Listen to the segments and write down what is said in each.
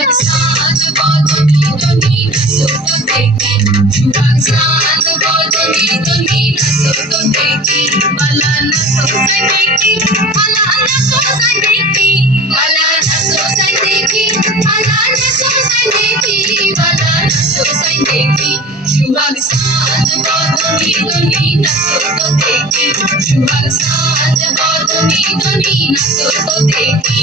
সুভাগ সাজ বদনি দনি নাচত দেখি সুভাগ সাজ বদনি দনি নাচত দেখি বালা নাচো সাই দেখি বালা নাচো সাই দেখি বালা নাচো সাই দেখি বালা নাচো সাই দেখি বালা নাচো সাই দেখি সুভাগ সাজ বদনি দনি নাচত দেখি সুভাগ সাজ বদনি দনি নাচত দেখি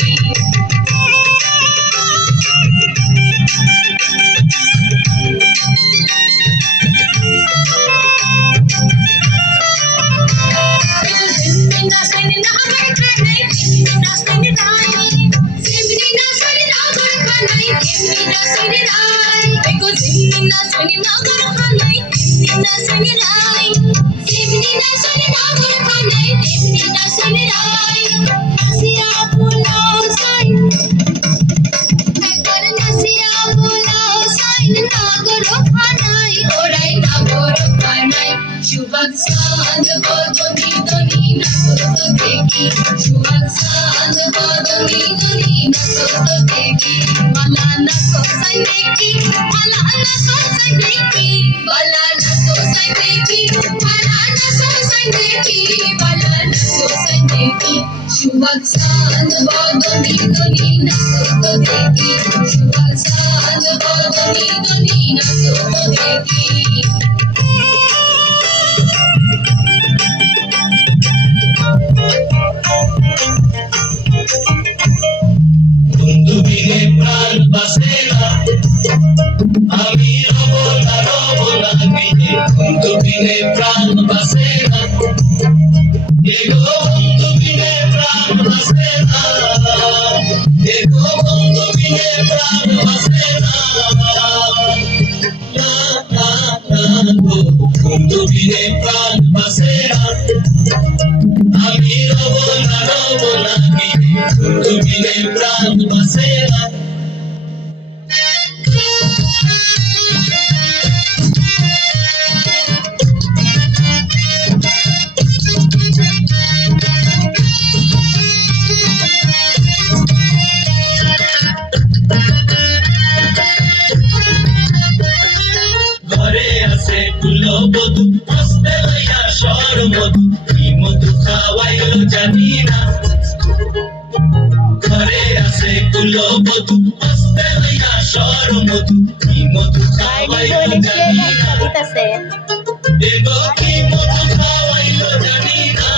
সুভাগ সাজ বদনি দনি নাচত দেখি সুভাগ সাজ বদনি দনি নাচত দেখি বালা নাচো সাই দেখি বালা নাচো সাই দেখি বালা নাচো সাই দেখি বালা নাচো সাই দেখি বালা নাচো সাই দেখি সুভাগ সাজ বদনি দনি নাচত দেখি সুভাগ সাজ বদনি দনি নাচত দেখি প্রাণ বাসে না আমি রব না বিনে বন্ধু বিনে প্রাণ বাসে না এগো বন্ধু বিনে প্রাণ বাসে না এগো বন্ধু বিনে প্রাণ বাসে না বন্ধু বিনে প্রাণ বাসে না আমি রব না বিনে বন্ধু বিনে প্রাণ বাসে না ঘরে আছে কুলবধূ হস্তে লইয়া সরমধু কি মধু খাওয়াইল জানি না ঘরে আছে কুলবধূ হস্তে লইয়া সরমধু কি মধু খাওয়াইল জানি না এগো কি মধু খাওয়াইল জানি না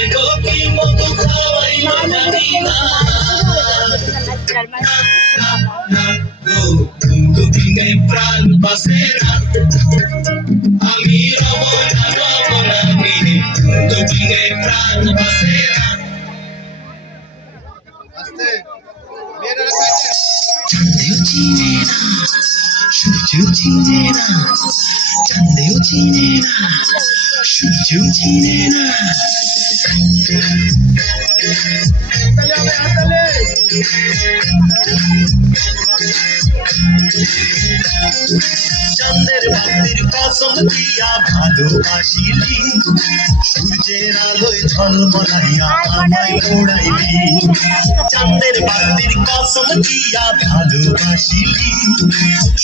এগো কি মধু খাওয়াইল জানি না বন্ধু বিনে প্রাণ বাসে না আমি রব না বিনে বন্ধু বিনে প্রাণ বাসে না চাঁদেও চিনে না সূর্যও চিনে না চাঁদেও চিনে না সূর্যও চিনে না চাঁদের বাতির কসম দিয়া ভালোবাসিলি সূর্যের আলোয় ঝলমলাইয়া আমায় ওড়াইলি চাঁদের বাতির কসম দিয়া ভালোবাসিলি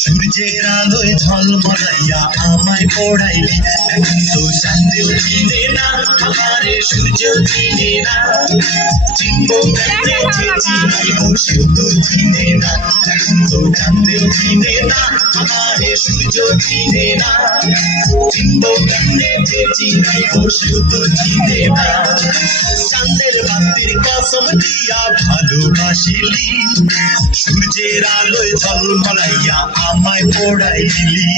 সূর্যের আলোয় ঝলমলাইয়া আমায় ওড়াইলি এখন তো চাঁদেও চিনে না আমারে সূর্য চিনে না চিনবো কেমনে যে চিনাইব সেও তো চিনে না এখন তো চাঁদেও চিনে না আমারে সূর্য চিনে না চিনবো কেমনে যে চিনাইব সেও তো চিনে না চাঁদের বাতির কসম দিয়া ভালোবাসিলি সূর্যের আলোয় ঝলমলাইয়া আমায় পোড়াইলি